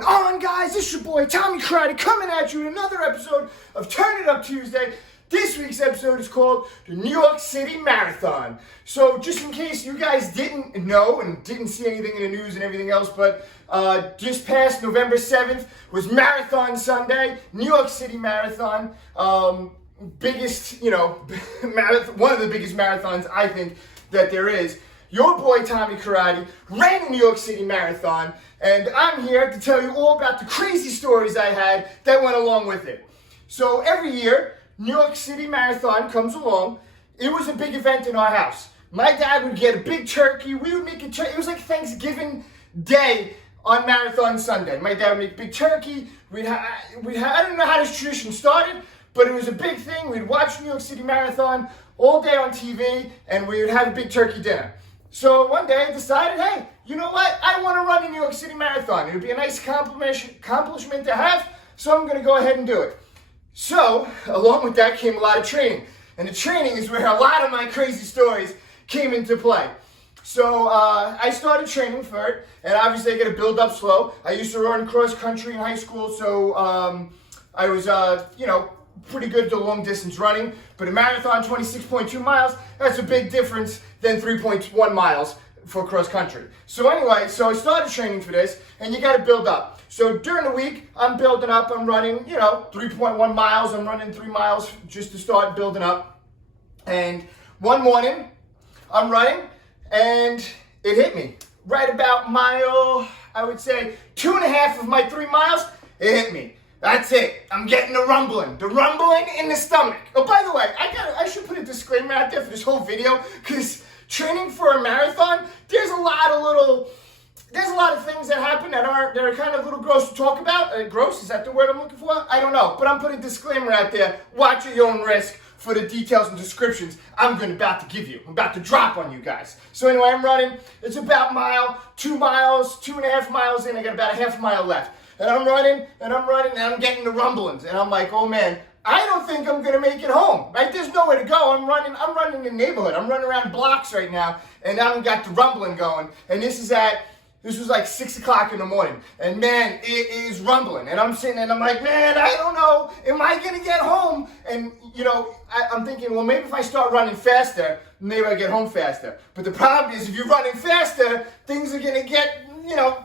going on, guys? It's your boy Tommy Karate coming at you with another episode of Turn It Up Tuesday. This week's episode is called the New York City Marathon. So just in case you guys didn't know and didn't see anything in the news and everything else, but just past November 7th was Marathon Sunday, New York City Marathon. Biggest, one of the biggest marathons I think that there is. Your boy Tommy Karate ran the New York City Marathon, and I'm here to tell you all about the crazy stories I had that went along with it. So every year, New York City Marathon comes along. It was a big event in our house. My dad would get a big turkey. We would make it was like Thanksgiving Day on Marathon Sunday. My dad would make a big turkey. I don't know how this tradition started, but it was a big thing. We'd watch New York City Marathon all day on TV, and we would have a big turkey dinner. So one day I decided, hey, you know what? I want to run the New York City Marathon. It would be a nice accomplishment to have, so I'm going to go ahead and do it. So, along with that came a lot of training. And the training is where a lot of my crazy stories came into play. So, I started training for it, and obviously I got to build up slow. I used to run cross country in high school, so I was, pretty good at the long distance running. But a marathon, 26.2 miles, that's a big difference than 3.1 miles for cross country. So anyway, I started training for this, and you got to build up. So during the week, I'm building up. I'm running, 3.1 miles. I'm running 3 miles just to start building up. And one morning, I'm running, and it hit me. Right about mile, I would say 2.5 of my 3 miles, it hit me. That's it. I'm getting the rumbling in the stomach. Oh, by the way, I should put a disclaimer out there for this whole video, because training for a marathon, there's a lot of things that happen that are kind of a little gross to talk about. Gross, is that the word I'm looking for? I don't know, but I'm putting a disclaimer out there. Watch at your own risk for the details and descriptions I'm about to give you. I'm about to drop on you guys. So anyway, I'm running. It's about 2 miles, 2.5 miles in. I got about a half mile left. And I'm running, and I'm getting the rumblings. And I'm like, oh man, I don't think I'm gonna make it home. Right? There's nowhere to go. I'm running in the neighborhood. I'm running around blocks right now, and I've got the rumbling going. And this was like 6 o'clock in the morning. And man, it is rumbling. And I'm sitting and I'm like, man, I don't know. Am I gonna get home? And I'm thinking, well, maybe if I start running faster, maybe I get home faster. But the problem is, if you're running faster, things are gonna get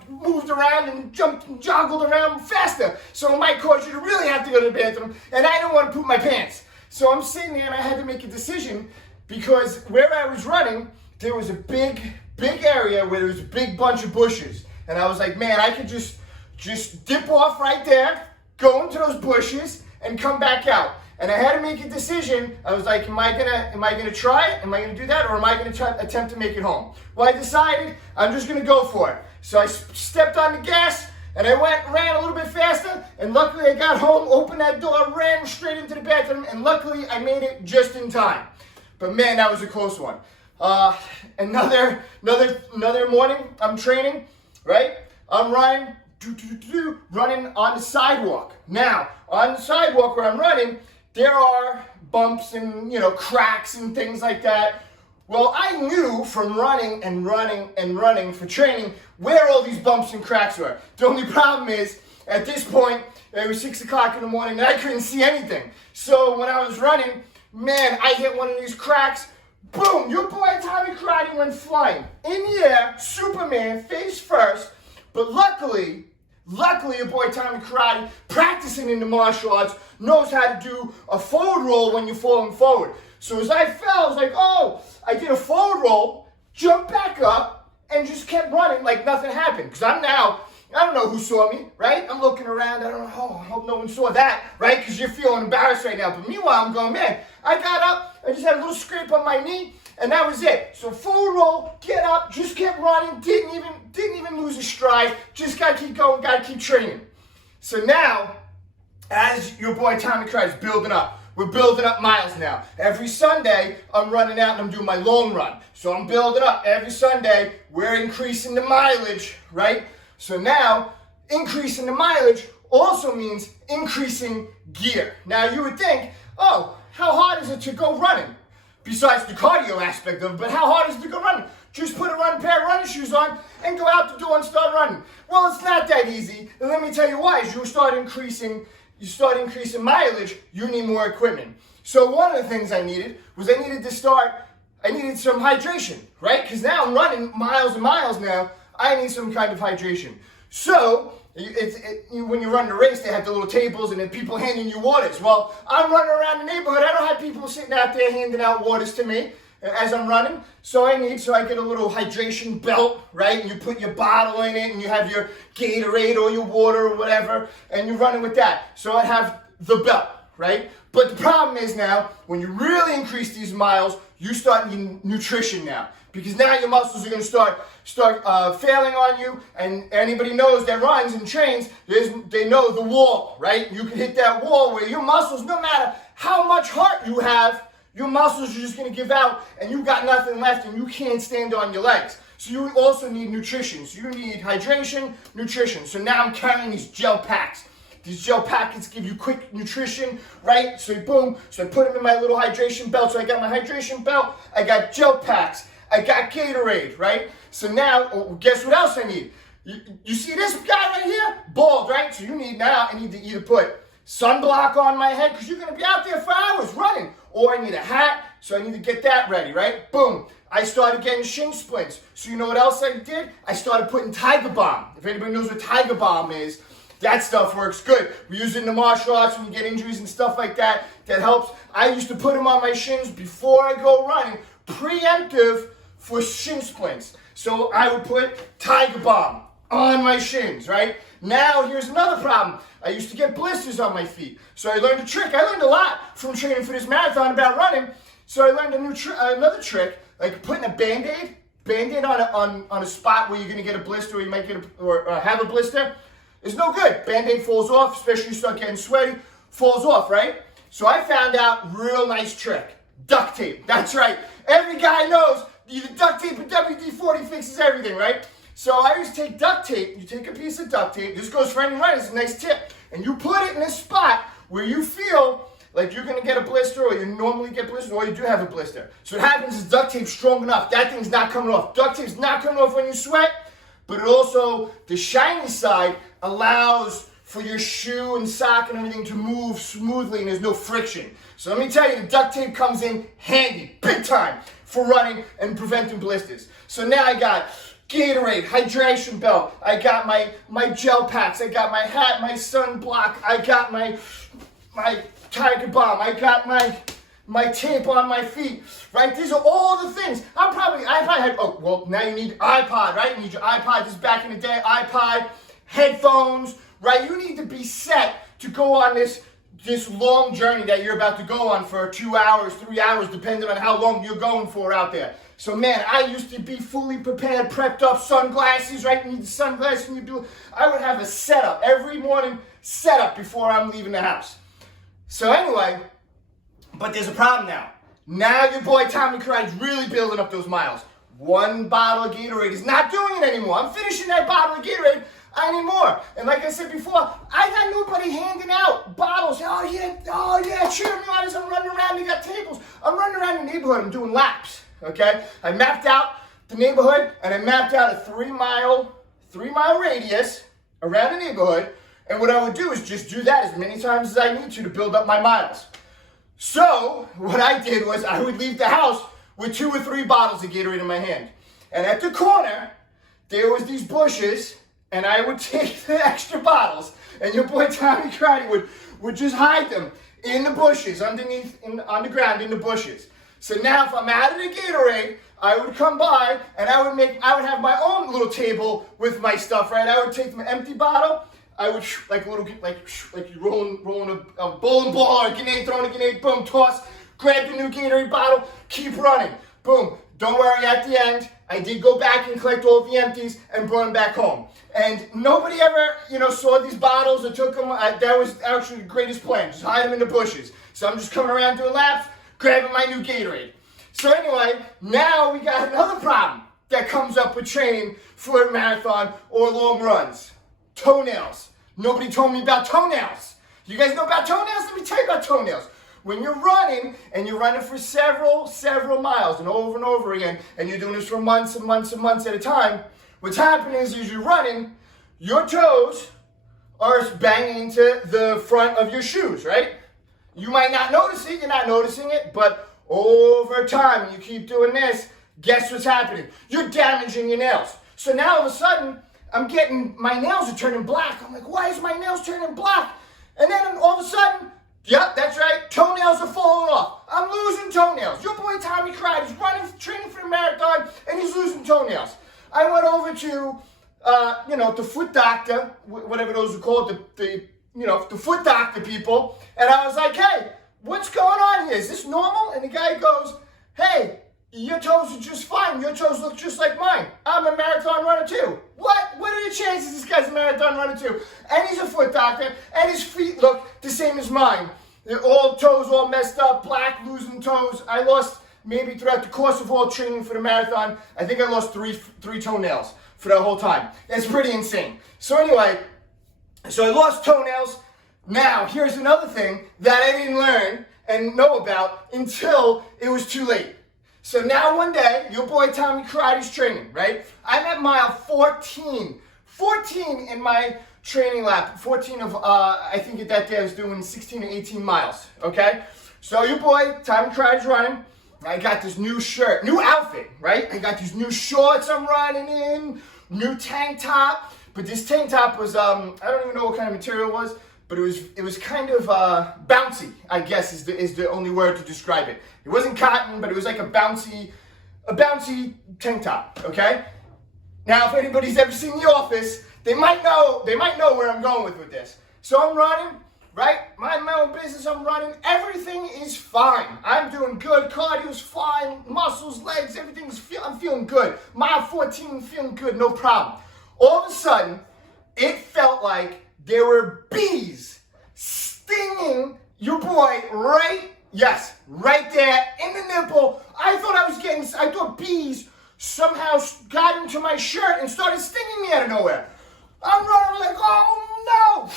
moved around and jumped and joggled around faster. So it might cause you to really have to go to the bathroom, and I don't want to poop my pants. So I'm sitting there and I had to make a decision, because where I was running, there was a big area where there was a big bunch of bushes. And I was like, man, I could just dip off right there, go into those bushes, and come back out. And I had to make a decision. I was like, am I gonna try it? Am I gonna do that? Or am I gonna attempt to make it home? Well, I decided I'm just gonna go for it. So I stepped on the gas, and I ran a little bit faster, and luckily I got home, opened that door, ran straight into the bathroom, and luckily I made it just in time. But man, that was a close one. Another morning, I'm training, right? I'm running, running on the sidewalk. Now, on the sidewalk where I'm running, there are bumps and, cracks and things like that. Well, I knew from running for training where all these bumps and cracks were. The only problem is, at this point, it was 6 o'clock in the morning and I couldn't see anything. So when I was running, man, I hit one of these cracks. Boom, your boy Tommy Karate went flying in the air, Superman, face first. But luckily, your boy Tommy Karate, practicing in the martial arts, knows how to do a forward roll when you're falling forward. So as I fell, I was like, oh, I did a forward roll, jumped back up, and just kept running like nothing happened. Because I don't know who saw me, right? I'm looking around, I hope no one saw that, right? Because you're feeling embarrassed right now. But meanwhile, I'm going, man, I got up, I just had a little scrape on my knee, and that was it. So forward roll, get up, just kept running, didn't even lose a stride, just gotta keep going, gotta keep training. So now, as your boy Tommy Karate is building up, we're building up miles now. Every Sunday, I'm running out and I'm doing my long run. So I'm building up. Every Sunday, we're increasing the mileage, right? So now, increasing the mileage also means increasing gear. Now, you would think, oh, how hard is it to go running? Besides the cardio aspect of it, but how hard is it to go running? Just put a pair of running shoes on and go out the door and start running. Well, it's not that easy. And let me tell you why. As you start increasing mileage, you need more equipment. So one of the things I needed was I needed some hydration, right? Because now I'm running miles and miles now. I need some kind of hydration. So when you run the race, they have the little tables and then people handing you waters. Well, I'm running around the neighborhood. I don't have people sitting out there handing out waters to me as I'm running. So I get a little hydration belt, right? And you put your bottle in it and you have your Gatorade or your water or whatever, and you're running with that. So I have the belt, right? But the problem is now, when you really increase these miles, you start needing nutrition now. Because now your muscles are going to start failing on you, and anybody knows that runs and trains, they know the wall, right? You can hit that wall where your muscles, no matter how much heart you have, your muscles are just going to give out, and you've got nothing left, and you can't stand on your legs. So you also need nutrition. So you need hydration, nutrition. So now I'm carrying these gel packs. These gel packets give you quick nutrition, right? So boom, so I put them in my little hydration belt. So I got my hydration belt, I got gel packs, I got Gatorade, right? So now, guess what else I need? You see this guy right here? Bald, right? So I need to either put sunblock on my head, because you're going to be out there for hours running. Or I need a hat, so I need to get that ready, right? Boom. I started getting shin splints. So you know what else I did? I started putting Tiger Balm. If anybody knows what Tiger Balm is, that stuff works good. We use it in the martial arts when you get injuries and stuff like that. That helps. I used to put them on my shins before I go running, preemptive for shin splints. So I would put Tiger Balm on my shins, right? Now, here's another problem. I used to get blisters on my feet. So I learned a trick. I learned a lot from training for this marathon about running. So I learned another trick, like putting a Band-Aid on a spot where you're going to get a blister, or you might have a blister. It's no good. Band-Aid falls off, especially you start getting sweaty, falls off, right? So I found out real nice trick. Duct tape. That's right. Every guy knows either duct tape or WD-40 fixes everything, right? So I used to take duct tape. You take a piece of duct tape. This goes for any runners. It's a nice tip. And you put it in a spot where you feel like you're going to get a blister, or you normally get blisters, or you do have a blister. So what happens is duct tape's strong enough. That thing's not coming off. Duct tape's not coming off when you sweat, but it also, the shiny side, allows for your shoe and sock and everything to move smoothly, and there's no friction. So let me tell you, the duct tape comes in handy, big time, for running and preventing blisters. So now I got Gatorade, hydration belt, I got my gel packs, I got my hat, my sunblock, I got my Tiger Balm, I got my tape on my feet, right? These are all the things. I probably had, now you need iPod, right? You need your iPod. This is back in the day, iPod, headphones, right? You need to be set to go on this long journey that you're about to go on for 2 hours, 3 hours, depending on how long you're going for out there. So man, I used to be fully prepared, prepped up, sunglasses, right? You need the sunglasses when you do it. I would have a setup every morning, setup before I'm leaving the house. So anyway, but there's a problem now. Now your boy Tommy Karate's really building up those miles. One bottle of Gatorade is not doing it anymore. I'm finishing that bottle of Gatorade. I need more. And like I said before, I got nobody handing out bottles. Oh yeah, cheer me on as I'm running around. They got tables. I'm running around the neighborhood. I'm doing laps. Okay? I mapped out the neighborhood, and I mapped out a 3 mile radius around the neighborhood. And what I would do is just do that as many times as I need to build up my miles. So what I did was I would leave the house with 2 or 3 bottles of Gatorade in my hand. And at the corner, there was these bushes, and I would take the extra bottles, and your boy Tommy Karate would just hide them in the bushes, on the ground in the bushes. So now if I'm out of the Gatorade, I would come by, and I would have my own little table with my stuff, right? I would take my empty bottle, I would like you rolling a bowling ball or a grenade, throwing a grenade, boom, toss, grab the new Gatorade bottle, keep running, boom. Don't worry, at the end, I did go back and collect all the empties and brought them back home. And nobody ever, saw these bottles or took them. That was actually the greatest plan, just hide them in the bushes. So I'm just coming around doing laps, grabbing my new Gatorade. So anyway, now we got another problem that comes up with training for a marathon or long runs. Toenails. Nobody told me about toenails. You guys know about toenails? Let me tell you about toenails. when you're running and you're running for several miles and over again, and you're doing this for months and months and months at a time, what's happening is as you're running, your toes are banging into the front of your shoes, right? You might not notice it, you're not noticing it, but over time, you keep doing this, guess what's happening? You're damaging your nails. So now all of a sudden, my nails are turning black. I'm like, why is my nails turning black? And then all of a sudden, yep, that's right, toenails are falling off. I'm losing toenails. Your boy Tommy cried. He's training for the marathon, and he's losing toenails. I went over to, the foot doctor, whatever those are called, the foot doctor people, and I was like, hey, what's going on here? Is this normal? And the guy goes, hey, your toes are just fine. Your toes look just like mine. I'm a marathon runner too. What? What are the chances this guy's a marathon runner too? And he's a foot doctor, and his feet look the same as mine. They're all toes all messed up, black, losing toes. I lost, maybe throughout the course of all training for the marathon, I think I lost three toenails for that whole time. That's pretty insane. So anyway, so I lost toenails. Now, here's another thing that I didn't learn and know about until it was too late. So now one day, your boy Tommy Karate's training, right? I'm at mile 14 in my training lap. 14 of, I think at that day I was doing 16 to 18 miles, okay? So your boy Tommy Karate's running. I got this new shirt, new outfit, right? I got these new shorts I'm riding in, new tank top. But this tank top was, I don't even know what kind of material it was, but it was kind of bouncy, I guess is the only word to describe it. It wasn't cotton, but it was like a bouncy tank top, okay? Now, if anybody's ever seen The Office, they might know where I'm going with this. So I'm running, right? Minding my own business, I'm running. Everything is fine. I'm doing good. Cardio's fine. Muscles, legs, I'm feeling good. Mile 14, feeling good, no problem. All of a sudden, it felt like there were bees stinging your boy right there in the nipple. I thought bees somehow got into my shirt and started stinging me out of nowhere. I'm running like, oh no!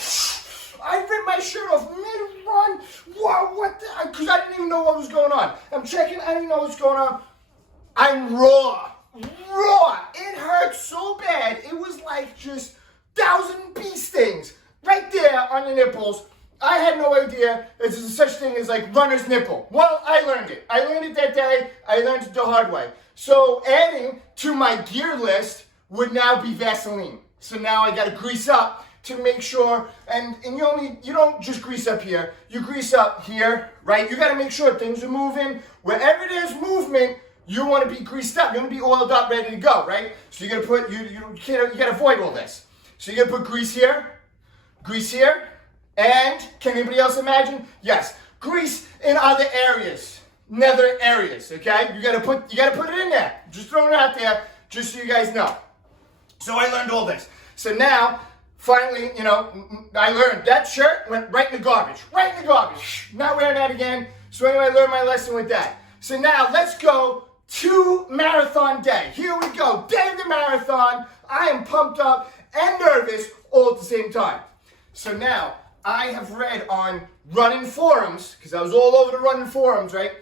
I ripped my shirt off mid-run. Whoa, because I didn't even know what was going on. I'm checking, I didn't know what's going on. I'm raw. It hurt so bad. It was like just 1,000 bee stings right there on the nipples. I had no idea there's such thing as like runner's nipple. Well, I learned it. I learned it that day. I learned it the hard way. So adding to my gear list would now be Vaseline. So now I got to grease up to make sure, and you don't just grease up here. You grease up here, right? You got to make sure things are moving. Wherever there's movement, you want to be greased up. You want to be oiled up, ready to go, right? So you're gonna put you got to avoid all this. So you're gonna put grease here, and can anybody else imagine? Yes, grease in other areas, nether areas. Okay, you gotta put it in there. Just throwing it out there, just so you guys know. So I learned all this. So now, finally, I learned that shirt went right in the garbage. Not wearing that again. So anyway, I learned my lesson with that. So now let's go to marathon day. Here we go, day of the marathon. I am pumped up and nervous all at the same time. So now, I have read on running forums, because I was all over the running forums, right?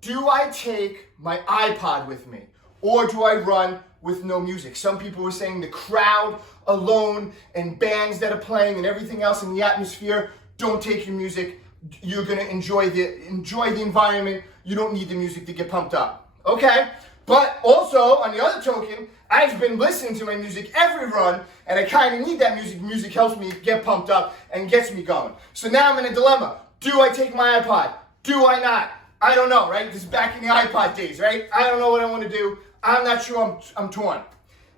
Do I take my iPod with me? Or do I run with no music? Some people were saying the crowd alone and bands that are playing and everything else in the atmosphere, don't take your music. You're gonna enjoy the environment. You don't need the music to get pumped up. Okay, but also on the other token, I've been listening to my music every run, and I kind of need that music. Music helps me get pumped up and gets me going. So now I'm in a dilemma. Do I take my iPod? Do I not? I don't know, right? This is back in the iPod days, right? I don't know what I want to do. I'm not sure. I'm torn.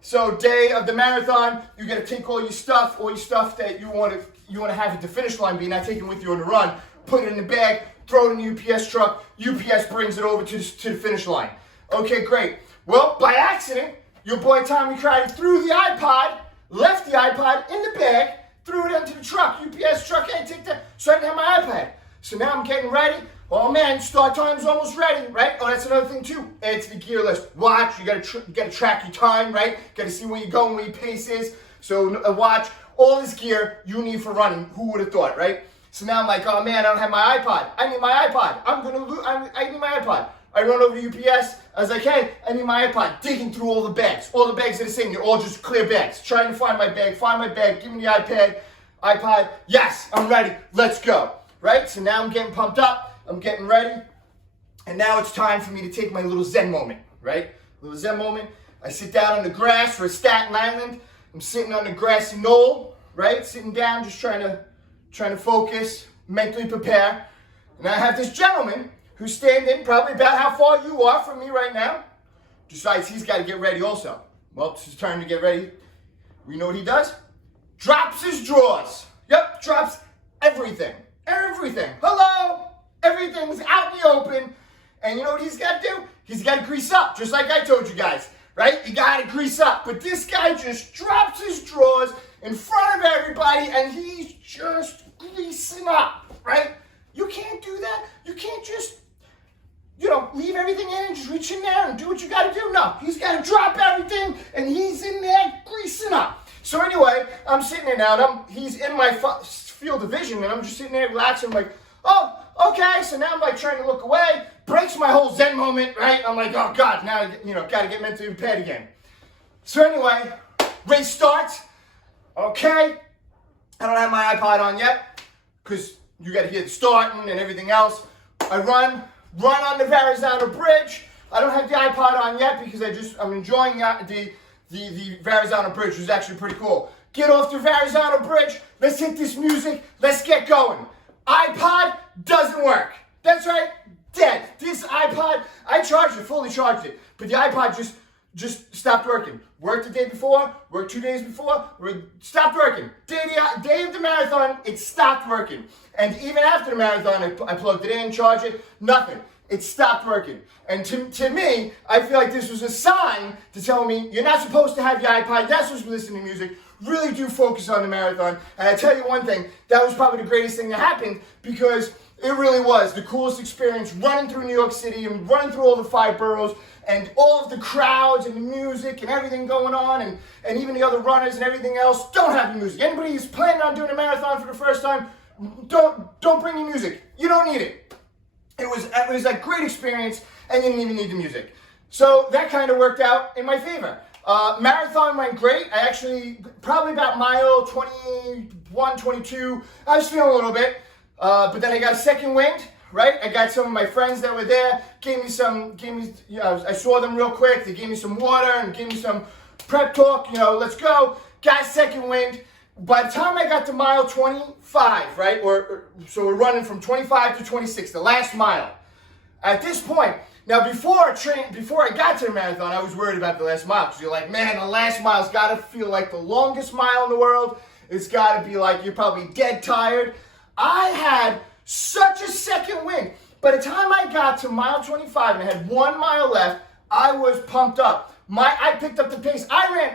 So day of the marathon, you got to take all your stuff that you want to have at the finish line, but you're not taking with you on the run. Put it in the bag, throw it in the UPS truck. UPS brings it over to the finish line. Okay, great. Well, by accident, your boy Tommy Karate threw the iPod, left the iPod in the bag, threw it into the truck. UPS truck, hey, take that. So I didn't have my iPad. So now I'm getting ready. Oh man, start time's almost ready, right? Oh, that's another thing too. Add to the gear list. Watch, you gotta track your time, right? Gotta see where you're going, where your pace is. So a watch, all this gear you need for running. Who would have thought, right? So now I'm like, oh man, I don't have my iPod. I need my iPod. I need my iPod. I run over to UPS. I was like, hey, I need my iPod. Digging through all the bags. All the bags are the same. They're all just clear bags. Trying to find my bag. Give me the iPod. Yes, I'm ready. Let's go. Right? So now I'm getting pumped up. I'm getting ready. And now it's time for me to take my little Zen moment. Right? Little Zen moment. I sit down on the grass for Staten Island. I'm sitting on the grassy knoll. Right? Sitting down, just trying to focus, mentally prepare. And I have this gentleman who's standing probably about how far you are from me right now. Decides he's got to get ready also. Well, it's his turn to get ready. We know what he does? Drops his drawers. Yep, drops everything. Everything. Hello! Everything was out in the open. And you know what he's got to do? He's got to grease up, just like I told you guys. Right? You got to grease up. But this guy just drops his drawers in front of everybody, and he's just greasing up. Right? You can't do that. You can't just leave everything in and just reach in there and do what you got to do. No, he's got to drop everything, and he's in there greasing up. So anyway, I'm sitting there now, and he's in my field of vision, and I'm just sitting there relaxing. I'm like, oh, okay. So now I'm like trying to look away. Breaks my whole Zen moment, right? I'm like, oh God, now got to get mentally prepared again. So anyway, race starts. Okay, I don't have my iPod on yet because you got to hear the starting and everything else. I run on the Verrazano Bridge. I don't have the iPod on yet because I'm enjoying the Verrazano Bridge, which is actually pretty cool. Get off the Verrazano Bridge. Let's hit this music. Let's get going. iPod doesn't work. That's right, dead. This iPod, I charged it, fully charged it, but the iPod just stopped working. Worked the day before, worked 2 days before, stopped working. Day of the marathon, it stopped working. And even after the marathon, I plugged it in, charged it, nothing. It stopped working. And to me, I feel like this was a sign to tell me, you're not supposed to have your iPod, you're not supposed to listen to music. Really do focus on the marathon. And I tell you one thing, that was probably the greatest thing that happened because it really was the coolest experience running through New York City and running through all the 5 boroughs and all of the crowds and the music and everything going on and even the other runners and everything else don't have the music. Anybody who's planning on doing a marathon for the first time, don't bring your music. You don't need it. It was a great experience and you didn't even need the music. So that kind of worked out in my favor. Marathon went great. I actually, probably about mile 21, 22, I was feeling a little bit. But then I got a second wind, right? I got some of my friends that were there, I saw them real quick. They gave me some water and gave me some prep talk, let's go. Got a second wind. By the time I got to mile 25, right? So we're running from 25 to 26, the last mile. At this point, now before I got to the marathon, I was worried about the last mile because you're like, man, the last mile's got to feel like the longest mile in the world. It's got to be like you're probably dead tired. I had such a second wind. By the time I got to mile 25 and I had 1 mile left, I was pumped up. I picked up the pace.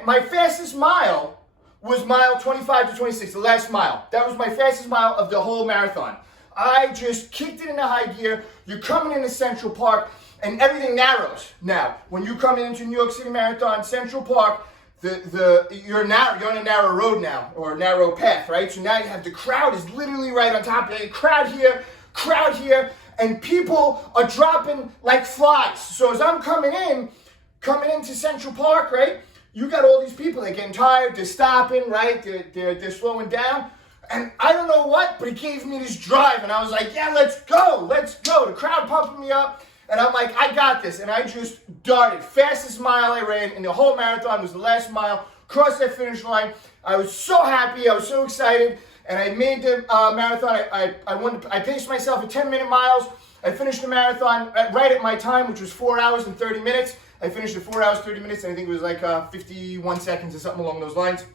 My fastest mile was mile 25 to 26, the last mile. That was my fastest mile of the whole marathon. I just kicked it into high gear. You're coming into Central Park and everything narrows. Now, when you come into New York City Marathon, Central Park, you're on a narrow road now, or a narrow path, right? So now you have the crowd is literally right on top of it. Crowd here, and people are dropping like flies. So as I'm coming into Central Park, right? You got all these people, they're getting tired, they're stopping, right? They're slowing down. And I don't know what, but it gave me this drive, and I was like, yeah, let's go. The crowd pumping me up. And I'm like, I got this. And I just darted. Fastest mile I ran in the whole marathon was the last mile. Crossed that finish line. I was so happy. I was so excited. And I made the marathon. I paced myself at 10-minute miles. I finished the marathon right at my time, which was 4 hours and 30 minutes. I finished at 4 hours, 30 minutes. And I think it was like 51 seconds or something along those lines.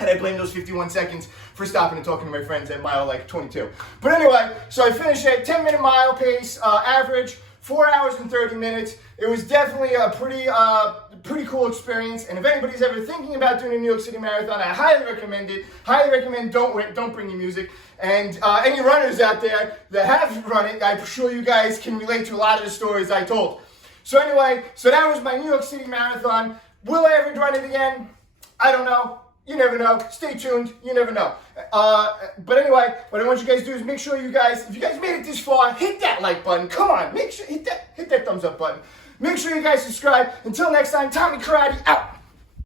And I blame those 51 seconds for stopping and talking to my friends at mile like 22. But anyway, so I finished at 10-minute mile pace, average. 4 hours and 30 minutes. It was definitely a pretty cool experience. And if anybody's ever thinking about doing a New York City Marathon, I highly recommend it. Highly recommend don't bring your music. And any runners out there that have run it, I'm sure you guys can relate to a lot of the stories I told. So anyway, so that was my New York City Marathon. Will I ever run it again? I don't know. You never know. Stay tuned. You never know. But anyway, what I want you guys to do is make sure you guys, if you guys made it this far, hit that like button. Come on, make sure hit that thumbs up button. Make sure you guys subscribe. Until next time, Tommy Karate out.